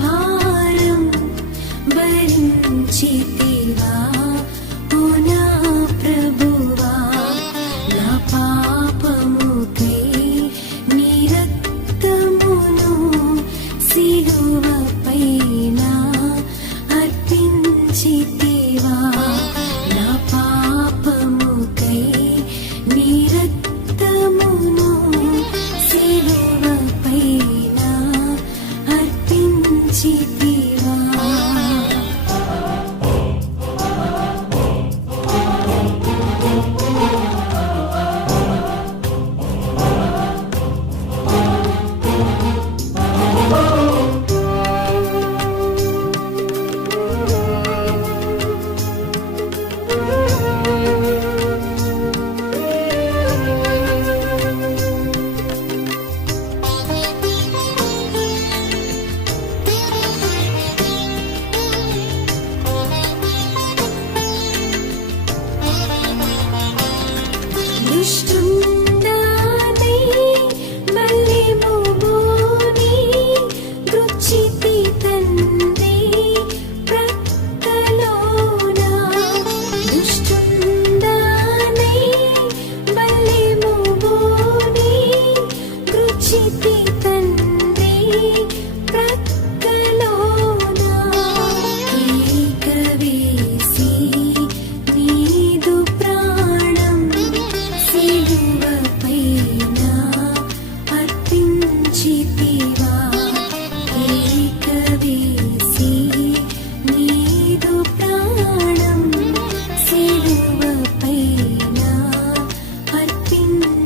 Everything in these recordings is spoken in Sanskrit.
भारम् वञ्च 是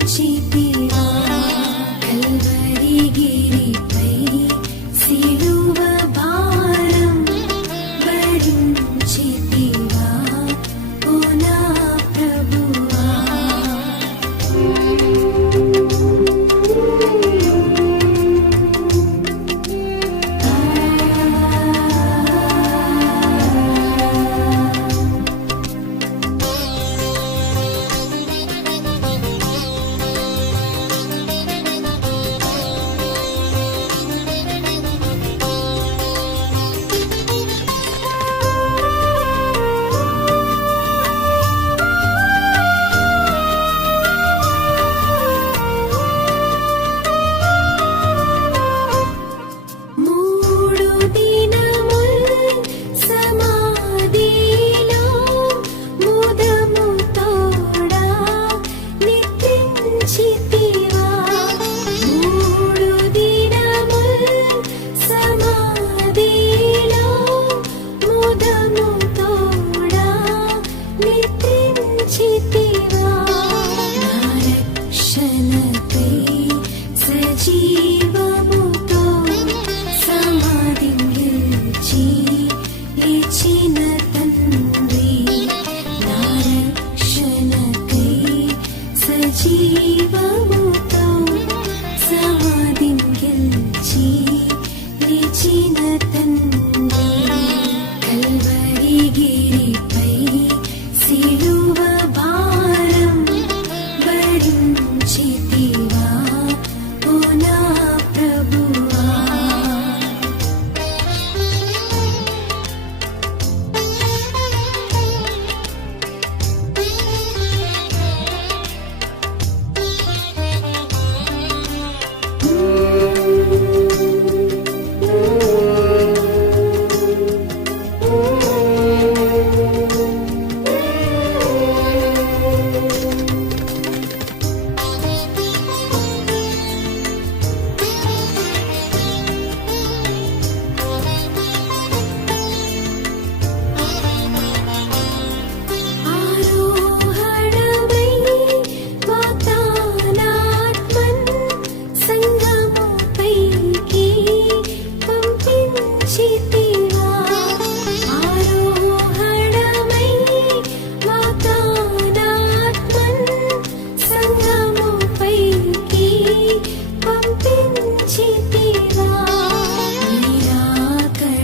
cheapy.